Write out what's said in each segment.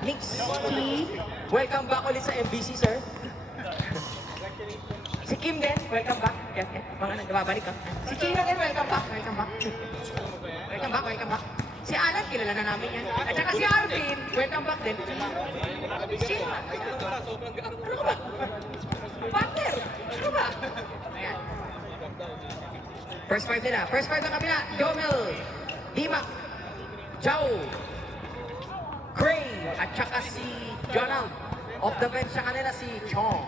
Mix T. Welcome back ulit sa MBC, sir. Si Kim din, welcome back. Yan, yan. Mga nagbabalik ka. Si Chino din, welcome back. Welcome back. Welcome back, welcome back. Si Alan, kilala na namin yan. At saka si Arvin, welcome back din. Sino ba? Ano ka ba? Partner! Ano ba? Ayan. First five nila. First five ng kabila. Jomel, Dimak, Jao, Cray, at saka si Jonald. Off the bench sa kanila si Chong.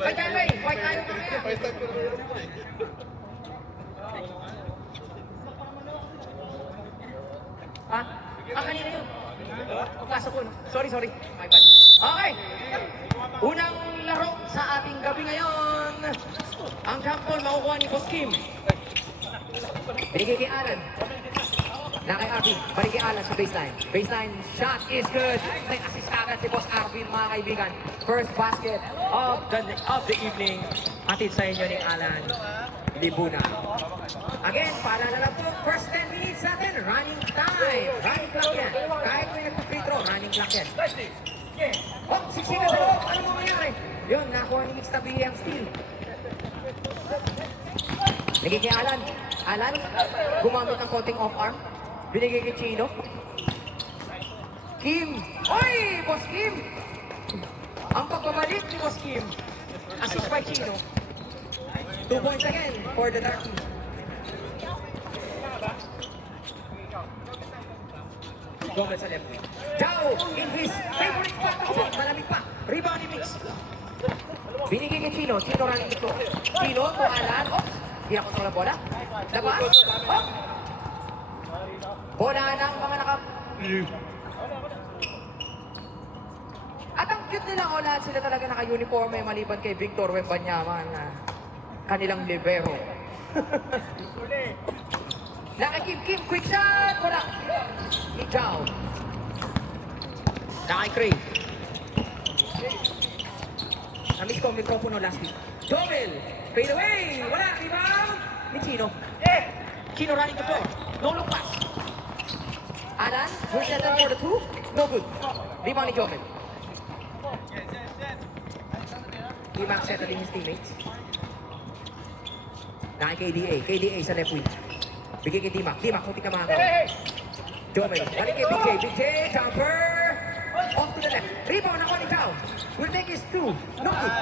White Ray, White Ray ka kaya? Ha? Kanina yun. Pagpasok ko, no? Sorry. My bad. Okay. Unang laro sa ating gabi ngayon. Ang kampol makukuha ni Boss Kim. Binigay kay Alan. Na kay Arvin. Balik kay Alan sa baseline. Baseline shot is good. May assist agad si Boss Arvin, mga kaibigan. First basket of the evening. Hatid sa inyo ni Alan Libuna. Again, paalala lang po, first 10 minutes natin, running time. Running clock yan. Kahit may nagpa-free throw, running clock yan. Oh, siksika sa loob. Ano mo mangyari? Yun, nakuha ni Mix Tabi ang steal. Binigay kay Alan. Alan, gumamit ng konting off-arm. Binigay kay Chino. Kim. Oy, Boss Kim. Ang pagbabalik ni Boss Kim. Assist by Chino. 2 points again for the Darkies. Gomez sa left wing. Jao in his favorite spot. Malamig pa. Rebound ni Mix. Binigay kay Chino. Chino running ito. Chino to Alan. Oh, hindi ako sa bola. Labas. Oh. Bola ng mga At ang cute nila, lahat sila talaga naka-uniforme maliban kay Victor Wembanyaman na kanilang libero. Naka-Kim, quick shot! Wala! Ni Jao. Naka-Cray. Na-miss ko ang mikropono last week. Jomel! Fade away! Wala! Rebound! Ni Chino. Chino running the floor. No look pass. Alan, push that for the two. No good. Rebound ni Jomel. Dimak settling his teammates. Naka-KDA. KDA sa left wing. Bigay kay Dimak. Dimak, kunti ka makakaroon. Jomel. Balik kay BJ. BJ, jumper. Off to the left. Rebound ako ni Chao. Will take his two. No good.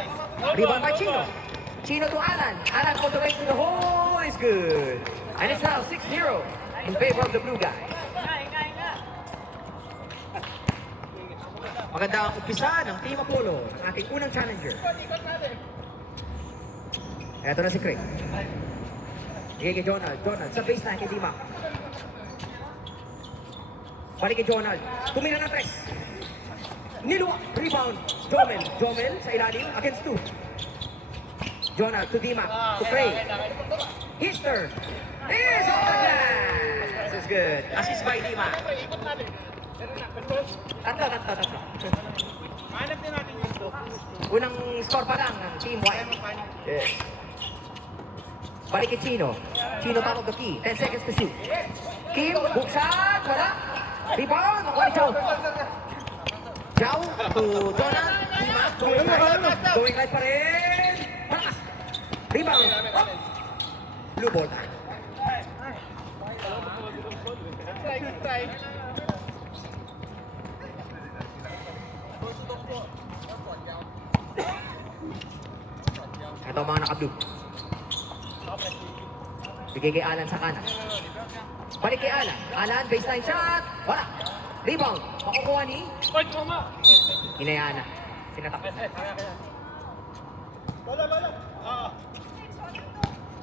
Rebound by Chino. Chino to Alan. Alan all the way to the hole is good. And it's now 6-0 in favor of the blue guy. Maganda ang umpisa ng Team Apollo, ang ating unang challenger. Eto na si Craig. Bigay kay Jonald. Jonald sa baseline kay Dimak. Balik kay Jonald. Tumira na tres. Niluwa. Rebound. Jomel sa ilalim against two. Jonald to Dimak. To Craig. Hister. Is off the glass. This is good. Assist by Dimak. Tatlo. Hanap din natin yung ito. Unang score pa lang ng Team White. Yes. Balik kay Chino. Chino top of the key. 10 seconds to shoot. Kim, buksan. Wala. Rebound. Nakuha ni Chao. Chao to Jonah. Dimak. Going right pa rin. Malakas. Rebound. Up. Blue ball. Try. Ito ang mga naka-blue. Bigay kay Alan sa kanan. Balik kay Alan. Alan, baseline shot. Wala. Rebound. Makukuha ni Hinayana. Sinatak.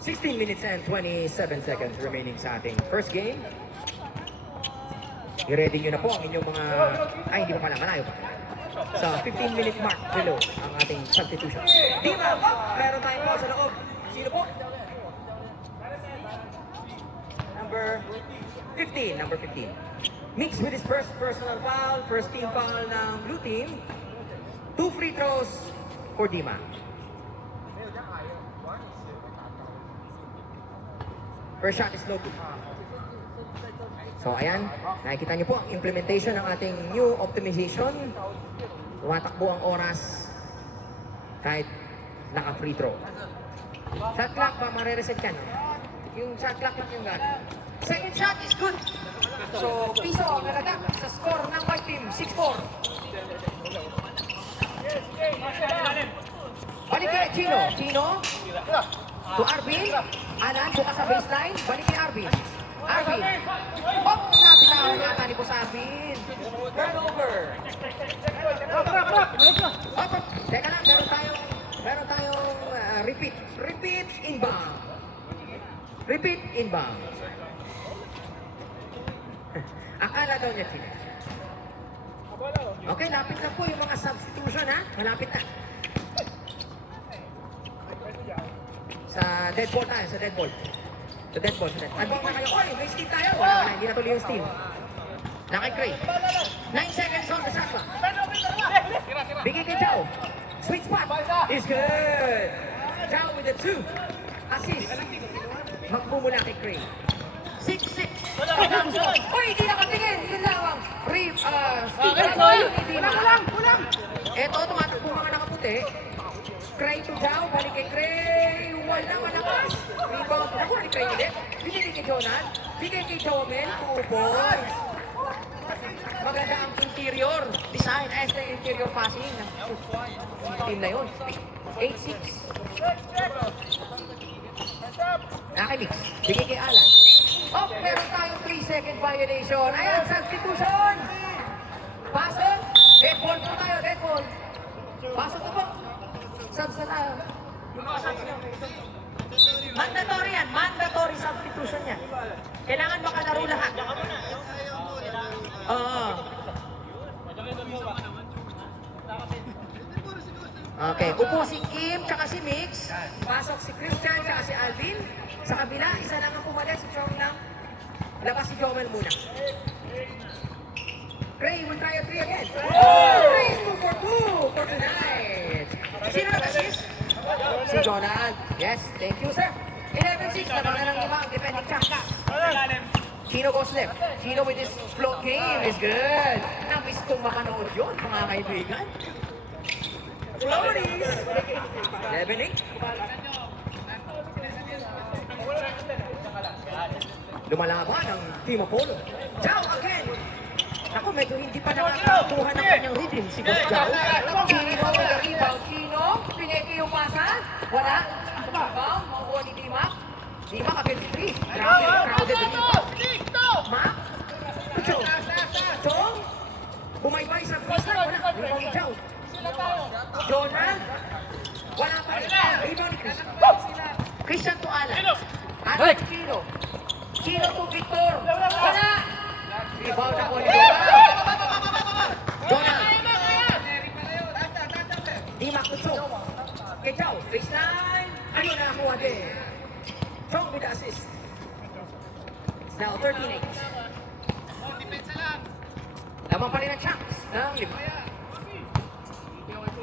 16 minutes and 27 seconds remaining sa ating first game. I-ready nyo na po ang inyong mga... Ay, hindi pa pala. Malayo pa. Sa 15-minute mark below ang ating substitution. Di ba po? Meron tayong po sa loob. Sino po? Number 15. Mix with his first personal foul, first team foul ng blue team. 2 free throws for Dima. First shot is no good. So ayan, nakikita niyo po ang implementation ng ating new optimization. Tumatakbo ang oras kahit naka-free throw. Shot clock ba, mare-reset ka, no? Yung shot clock lang yung gano'n. Second shot is good. So, piso ang naladak sa score ng white team, 6-4. Balik kay Chino. Chino to Arvin. Alan, bukas sa baseline. Balik kay Arvin. Arvin. Oh, napitawan yata ni Boss Arvin. Turnover. Teka lang, meron tayong repeat. Repeat inbound. Repeat inbound. Akala daw niya Chino. Okay, lapit na po yung mga substitution, ha? Malapit na. Sa dead ball tayo, sa dead ball. Sa dead ball, sa dead ball. Andun na kayo. Oy, may steal tayo. Wala na, hindi natuloy yung steal. Nakay Cray. 9 seconds on the shot clock. Bigay kay Jao. Sweet spot is good. Jao with the 2. Assist. Magmumula kay Cray. 6-6. Uy, hindi nakatingin. Yun lang ang Kulang. Eto, tumatakbo mga nakaputi. Cray to Jao, balik kay Cray. Walang malakas. Rebound. Ako ni Cray ulit. Bigay kay Jonan. Bigay kay Jomen. 2 points. Maganda ang interior design as the interior passing ng team na yun. 8-6. Nakimix. Bigay kay Alan. Oh, meron tayong 3-second violation. Ayan, substitution. Pasok. Dead ball po tayo, dead ball. Pasok po po. Subs na tayo. Yung mga subs na. Mandatory yan. Mandatory substitution yan. Kailangan makalaro lahat. Oo. Okay, upo si Kim, tsaka si Mix. Pasok si Christian, tsaka si Alvin. Sa kabila, isa lang ang pumalit, si Chong lang. Labas si Jomel muna. Cray will try a 3 again. Cray, 2 for 2 for tonight. Sino nag-assist? Si Jonathan. Yes, thank you, sir. 11-6, naman na lang iba ang defending champ. Chino goes left. Chino with his float game is good. Namiss kong mapanood yun, mga kaibigan. Floaties! 11-8. Lumalaban ang Team Apollo. Jao again! Ako, medyo hindi pa nakakakuha ng kanyang rhythm si Boss Jao. Chino with the rebound. Chino, pineke yung pasa. Wala. Rebound, makuha ni Dimac. Dimac again 3. Crowded rebound. Mac. Chong. Chong. Bumaybay sa baseline. Wala. Rebound ni Jao. Jonah. Wala pa rin. Rebound ni Chris. Christian to Alan. Alan to Chino. Chino to Victor. Wala. Rebound ako ni Jonah. Dimac to Chong. Kay Jao. Baseline. Ano na nakuha din? Chong with the assist. It's now 13-8. Lamang pa rin ang champs ng 5.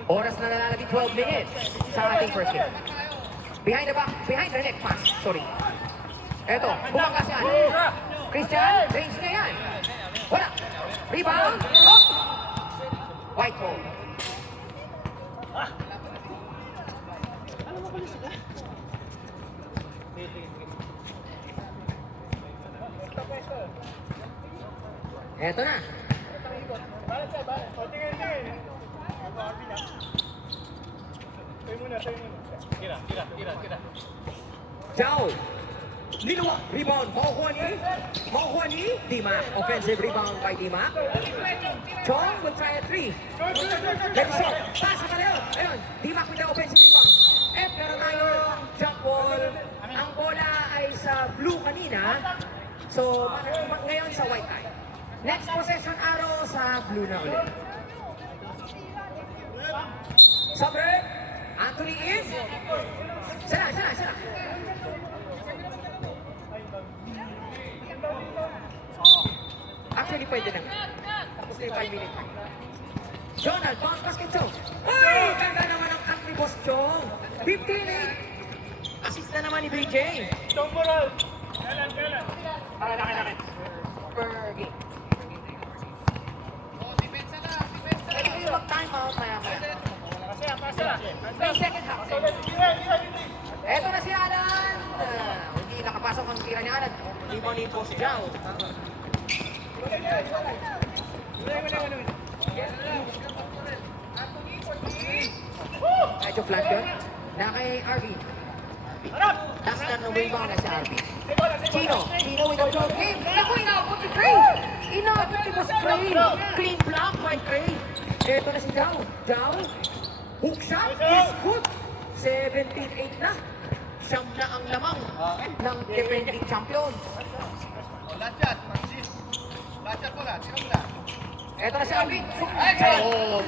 Oras na nalalagay 12 minutes sa ating first game. Behind the net pass. Sorry. Eto, bumangga si Alan. Christian, range na yan. Wala. Rebound. Oh! White ball. Eto na. Jao. Niluwa. Rebound. Makukuha ni Dimac. Offensive rebound by Dimac. Chong will try a 3. Let's go. Pasa ka na yun. Ayun. Dimac with the offensive rebound. Eh, pero tayong jump ball. Ang bola ay sa blue kanina. So, ngayon sa white tayo. Next possession arrow sa blue na ulit. Subber. Anthony is. Sala. Actually, pwede na. Tapos na yung 5 minutes. Jonal, bounce basket Chong. Ay! Ganda naman ang cut ni Boss Chong. 15-8. Assist na naman ni BJ. Per game. Pwede kayo mag-time out maya-maya. May second half. Eto na si Alan. Hindi nakapasok ang tira ni Alan. Hindi mo ni Post Jao. Medyo flat yun. Na kay RV. Last na rebound na si RV. Chino with a block game. Naku, inaabot si Cray. Inaabot si Boss Cray. Clean block by Cray. Eto na si Jao. Jao. Hook shot is good. 17-8 na. Siyam na ang lamang ng defending champion. Eto na si Alvin. Oh.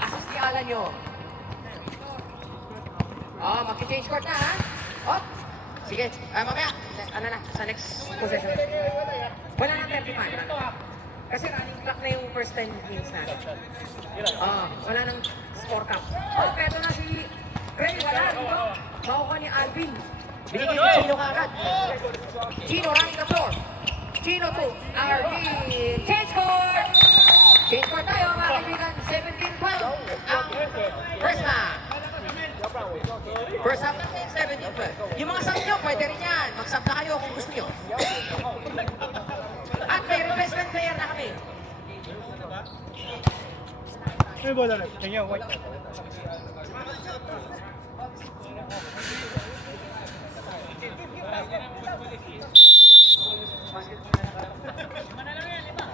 Assist ni Alan yun. Oh, mag-change court na ha. Oh. Sige. Mamaya. Ano na? Sa next possession. Wala nang 35. Kasi running clock na yung first 10 minutes na. Wala nang score cap. Oh, eto na si Cray. Wala. Dito. Makuha ni Alvin. Binigay si Chino kagad. Chino running the floor. Chino to Alvin. Change court! Change court tayo mga kaibigan. 17-12 ang first half. First half natin 17-12. Yung mga sub nyo, pwede rin yan. Mag-sub na kayo kung gusto nyo. At may replacement player na kami. May bola lang. Kanya, white.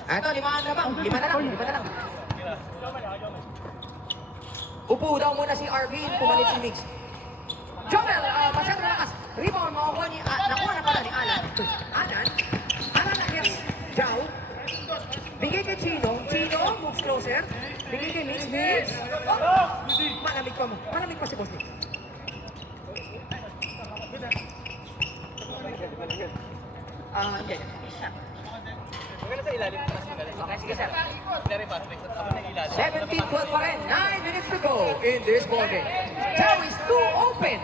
Ito, lima na lang. Upo daw muna si Arvin, pumalit si Mix. Jomel, masyadong lakas. Rebound, makukuha ni, nakuha na pala ni Alan. Alan against Jao. Bigay kay Chino, moves closer. Bigay kay Mix. Oh, malamig pa si Boss Nick. Hindi. Maganda sa ilalim. Okay, sige sir. Dari pa. Ako na ilalim. 17-12 pa rin. 9 minutes to go in this ballgame. Jao is too open.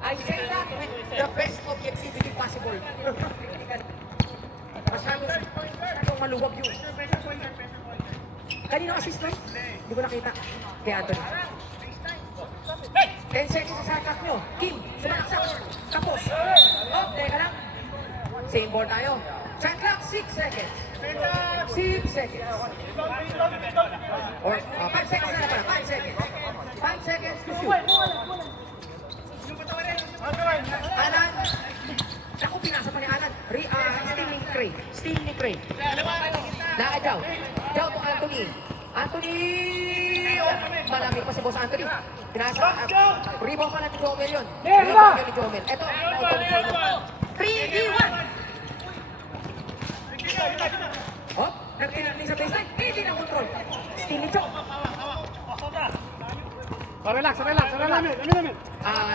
I say that with the best objectivity possible. Masyadong maluwag yun. Kanino assist nun? Hindi ko nakita. Kay Anthony. 10 seconds sa sarkat nyo. Kim, sumaksak. Tapos. Oh, teka lang. Same ball tayo. Shot clock, 6 seconds. 6 seconds. Or 5 seconds na pala. 5 seconds. 5 seconds to shoot. Alan. Naku, pinasa pa ni Alan. Steal ni Cray. Naka Jao. Jao to Anthony. Oh, malamig pa si Boss Anthony. Pinasa. Rebound pa na ni Jomel yun. Ito, 3-D-1. Oh, nagtinagli sa baseline. Hindi na control. Steal ni Chong. Relax.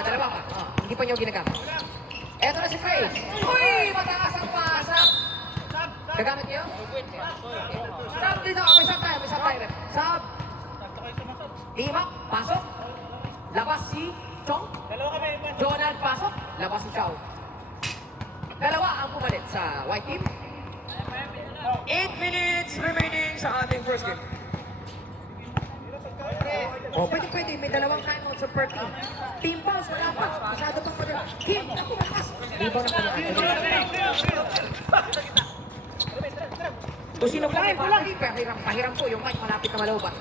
Dalawa pa. Hindi pa niyo ginagamit. Eto na si Cray. Uy, mataas ang pasak. Gagamit niyo? Sub dito. May sub tayo. Sub. Imak, pasok. Labas si Chong. Jonald, pasok. Labas si Chow. Dalawa ang pumalit sa white team. 8 minutes remaining sa ating first game. Oh, pwede. May dalawang timeout sa per team. Team fouls, wala pa. Masyado pang pwede. Team, ako malakas. Ibaw na pala. Kung sino pa rin, pahiram po yung mic malapit na malooban.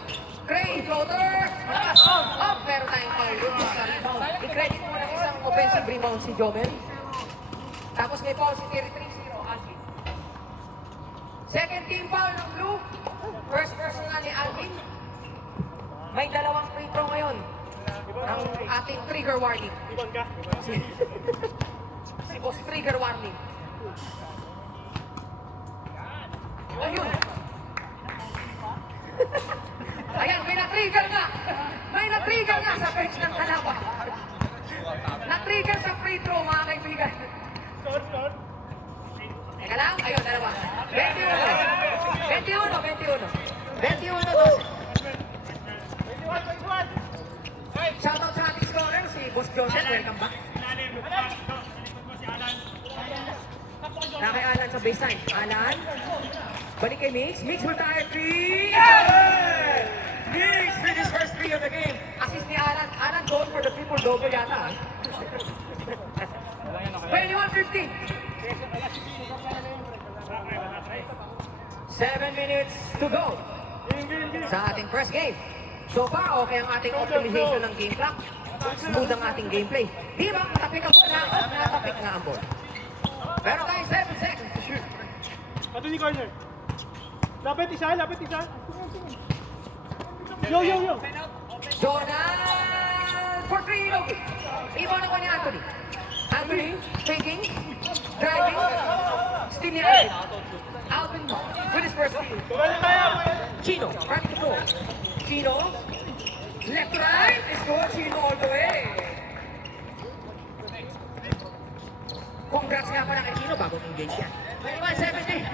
Cray, floater, malakas. Up, pero tayong foul dun sa rebound. I-credit mo na isang offensive rebound si Jomel. Tapos may foul si 33-0, Alvin. Second team foul ng Blue. First personal ni Alvin. May dalawang free throw ngayon. Ang ating trigger warning. Si Boss trigger warning. Ayun. Ayan, may na-trigger na sa bench ng kalaban. Na-trigger sa free throw, mga kaibigan. Teka lang, ayun, dalawa. 21-12. Shoutout sa ating scorer, si Boss Joseph, welcome back. Na kay Alan sa baseline. Alan. Balik kay Mix. Mix will tire 3. Mix with his first 3 of the game. Assist ni Alan. Alan going for the triple double yata. 21-15. 7 minutes to go sa ating first game. So far, okay ang ating optimization ng game clock. Smooth ang ating gameplay. Di ba? Tapik ang ball. Natapik nga ang ball. Pero guys, 7 seconds to shoot. Pato ni corner. Lapit isa. Yo. Jordan for 3. No good. Iba na ko ni Anthony. Anthony, taking, driving, still ni Alvin. Alvin with his first steal. Chino, running the floor. Chino, left to right, score Chino all the way. Congrats nga pala kay Chino, bagong engage yan. 21-17.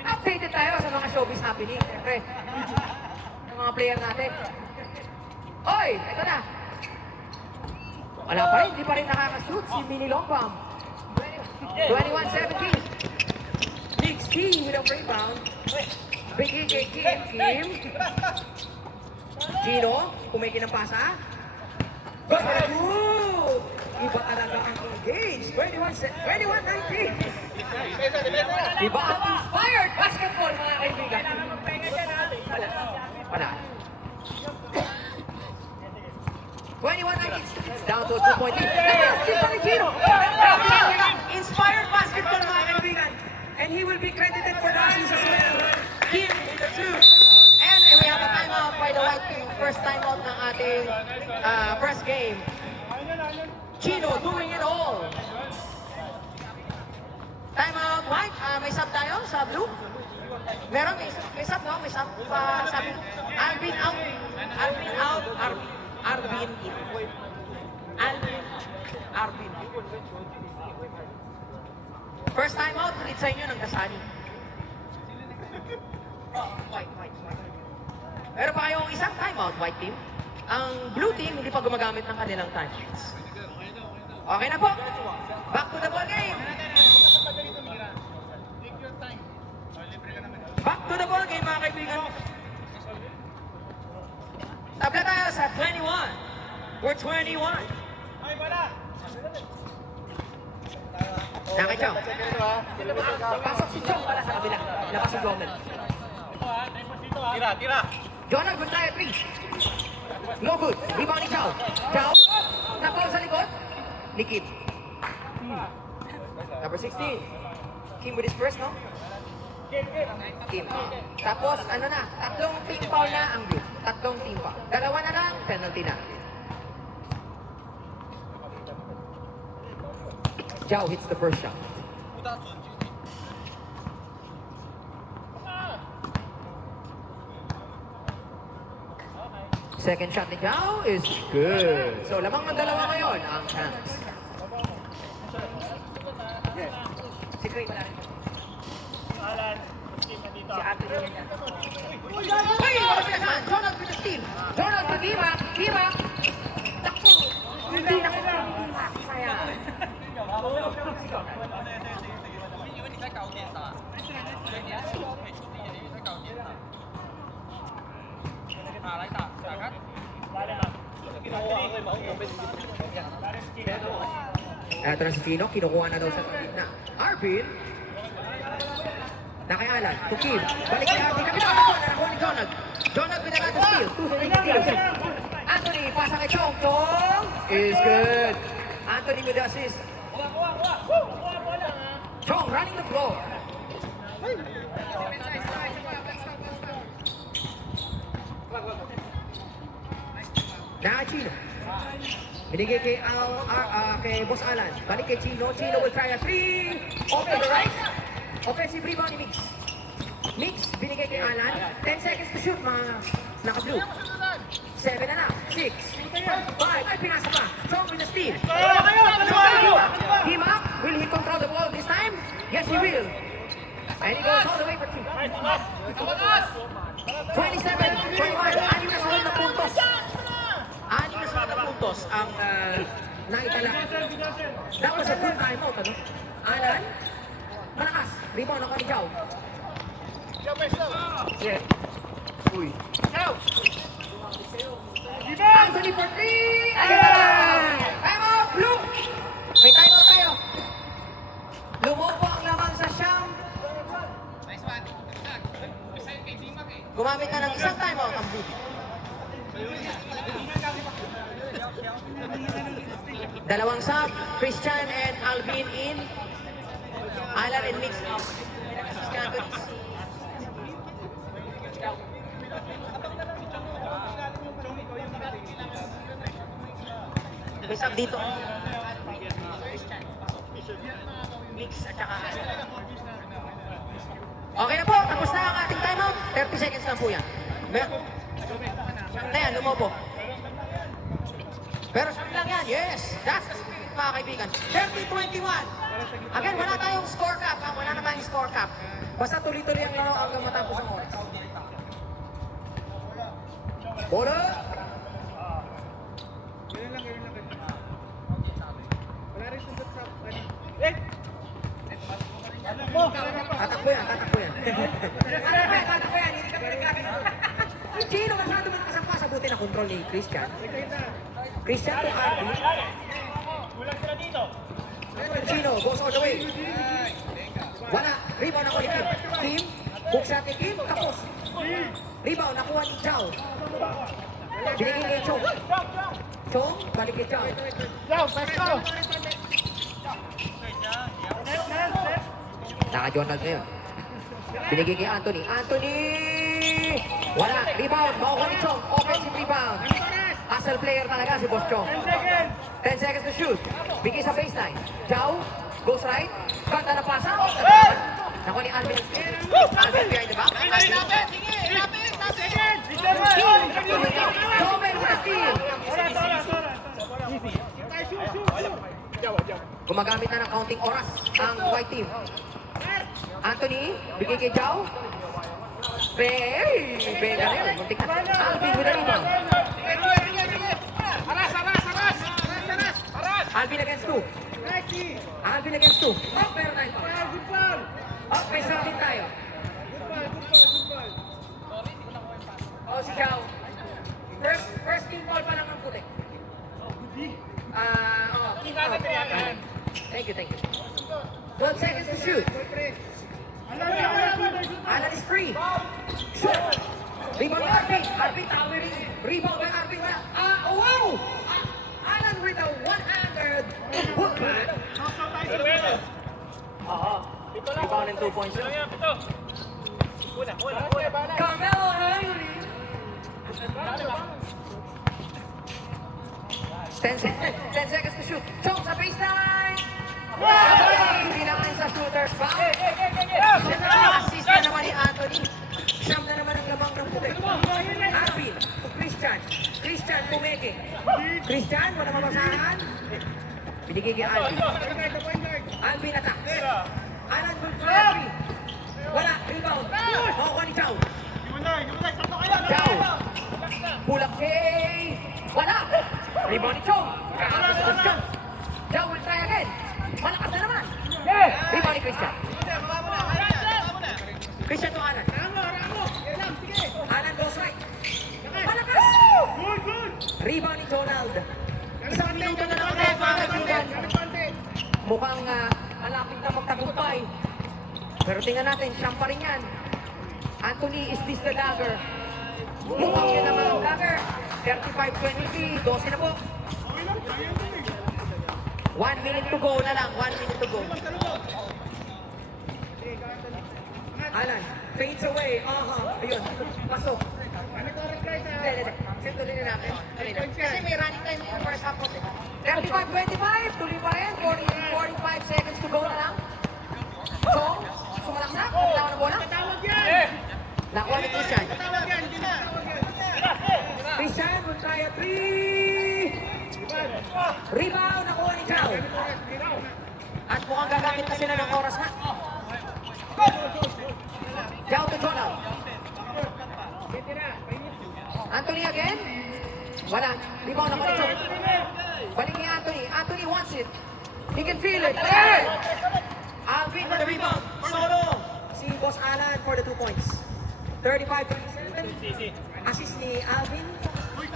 Updated tayo sa mga showbiz happening. Siyempre, yung mga player natin. Oy, ito na. Wala pa rin, hindi pa rin nakakashoot si Mini Longbam. 21-17. Nick T with a rebound. Bigay kay Kim. Gino, kumiki ng pasa. Good! Iba talaga ang engage. 21-19. Iba ang inspired basketball, mga kaibigan. Wala. 21-19. Down to a 2-point lead. Gino. Inspired basketball, mga kaibigan. And he will be credited for the assist as well. Kim with the 2. And we have a timeout by the White team. First timeout ng ating first game. Chino doing it all. Timeout White. May sub tayo sa blue? Meron? May sub, no? May sub pa sabi. Alvin out. Arvin in. First timeout, ulit sa inyo ng Dasani. White. Meron pa kayong isang timeout, White team. Ang blue team, hindi pa gumagamit ng kanilang timeouts. Okay na po. Back to the ball game. Back to the ball game, mga kaibigan. Tabla tayo sa 21. We're 21. Nakay Chong. Pasok si Chong pala sa kabila. Labas si Gomen. Tira. Jonah Gundaya 3. No good. Rebound ni Chow. Chow. Napaw sa likod. Ni Kim. Number 16. Kim with his first, no? Kim. Tapos, ano na? Tatlong team foul na ang blue. Tatlong team foul. Dalawa na lang, penalty na. Chow hits the first shot. Second shot ni Chow is good. So, lamang ng dalawa ngayon ang chance. Si Craig wala rin. Si Anthony yan yan. Uy! Wala pinasan! Jonald with the steal. Jonald with Diva. Takpo! Hindi na ko. Kaya. Ito na si Chino, kinukuha na daw sa gitna. Arvin. Nakay-Alan, to Kim. Balik kay Arvin. Kapito ako na nakuha ni Jonald. Jonald with another steal. Anthony, pasa kay Chong. Chong is good. Anthony with the assist. Chong running the floor. Nakay Chino. Binigay kay Boss Alan. Balik kay Chino. Chino will try a 3. Off to the right. Offensive rebound ni Mix. Mix, binigay kay Alan. 10 seconds to shoot, mga naka-blue. 7 na lang. 6. 5. Ay, pinasa pa. Chong with the steal. Team up. Will he control the ball this time? Yes, he will. And he goes all the way for 2. 27, 21. Anim na sunod na puntos. Ang naitala. Bigyan, bigyan. That was a good timeout, ano? Alan, malakas. Rebound ako ni Chow. Shit. Uy. Anthony for three! Ayan! Time out, Blue! May time out tayo. Lumopo ang lamang sa siyam. Gumamit na ng isang time out ang Blue. Dalawang sub, Christian and Alvin in. Alan and mix up. May sub dito. Mix at saka. Okay na po, tapos na ang ating timeout. 30 seconds lang po yan. Na yan, lumobo. Pero sabi lang yan, yes! That's the spirit, mga kaibigan. 30-21. Again, wala tayong score cap. Ha? Wala na tayong score cap. Basta tuloy-tuloy ang laro hanggang matapos ang oras. Bola! Tatakbo yan, tatakbo yan. Tatakbo yan, hindi kami nagkakaroon. Chino, masyado mo nakasangpa sa buti na control ni Christian. Christian to Arby. Chino goes all the way. Wala, rebound ako ni Kim. Kim, hook shot ni Kim, tapos. Rebound, nakuha ni Chow. Binigay kay Chong. Chong, balik kay Chow. Naka-Jonald na yun. Binigay kay Anthony. Anthony! Wala. Rebound. Makuha ni Chong. Offensive rebound. Hustle player talaga si Boss Chong. 10 seconds to shoot. Bigay sa baseline. Chow. Goes right. Ganda na pasa. Nakuha ni Alvin. Alvin behind the back. Dobel with a steal. Gumagamit na ng counting oras ang white team. Anthony, bigay kay Chow. Bega na yun. Muntik na. Alvin with a rebound. Alvin against two. Alvin against two. Up, meron tayo. Up, may sabit tayo. Oh, si Chow. First team ball pa lang ang puti. Thank you, thank you. 12 seconds to shoot. Alan is free. Shoot. Rebound by Arvin. Arvin towering. Rebound by Arvin. Oh, wow! Alan with a one-handed hook back. Rebound and 2 points. Carmelo Henry. 10 seconds to shoot. Chong sa baseline. Hindi na kayo sa shooters. Bakit? Assist na naman ni Anthony. Siyam na naman ang lamang ng puti. Alvin to Christian. Christian pumeke. Christian, wala mabasahan. Binigay kay Alvin. Alvin attack. Alan to Alvin. Wala, rebound. Makuha ni Chow. Chow. Pull-up kay. Wala. Rebound ni Chow. Chow will try again. Malakas na naman. Rebound ni Christian. Christian to Alan. Alan goes right. Malakas! Rebound ni Donald. Isang minuto na lang ulit, mga kaibigan. Mukhang malapit na magtagumpay. Pero tingnan natin, siyang pa rin yan. Anthony, is this the dagger? Mukhang yan naman ang dagger. 35-23, 12 na po. 1 minute to go na lang, 1 minute to go. Alan, fades away. Ayun, pasok. Hindi. Sintuloy na natin. Kasi may running time in the first half. 35-25, tuloy pa rin. 45 seconds to go na lang. So, sumalaksak. Tawag na bola. Nakuha ni Christian. Christian will try a three. Rebound, nakuha ni Chow. At mukhang gagamit na sila ng oras na. Chow to Jonal. Anthony again. Wala. Rebound na Calizo. Balik ni Anthony. Anthony wants it. He can feel it. Alvin for the rebound. Solo. Si Boss Alan for the 2 points. 35-37. Assist ni Alvin.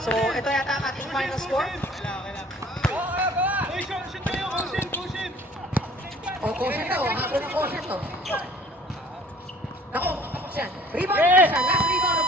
So, ito yata ang ating final score. Uy, shoot kayo, Koshin. O, Koshen to. Hapon ng Koshen to. Nako, tapos yan. Rebound na siya. Last rebound